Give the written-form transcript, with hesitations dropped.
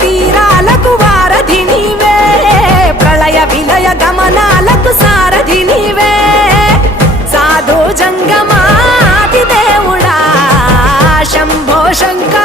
తీరాలకు వారధి నీవే, ప్రళయ విలయ గమనాలకు సారథి నీవే, సాధు జంగమాది దేవుడా శంభో శంకర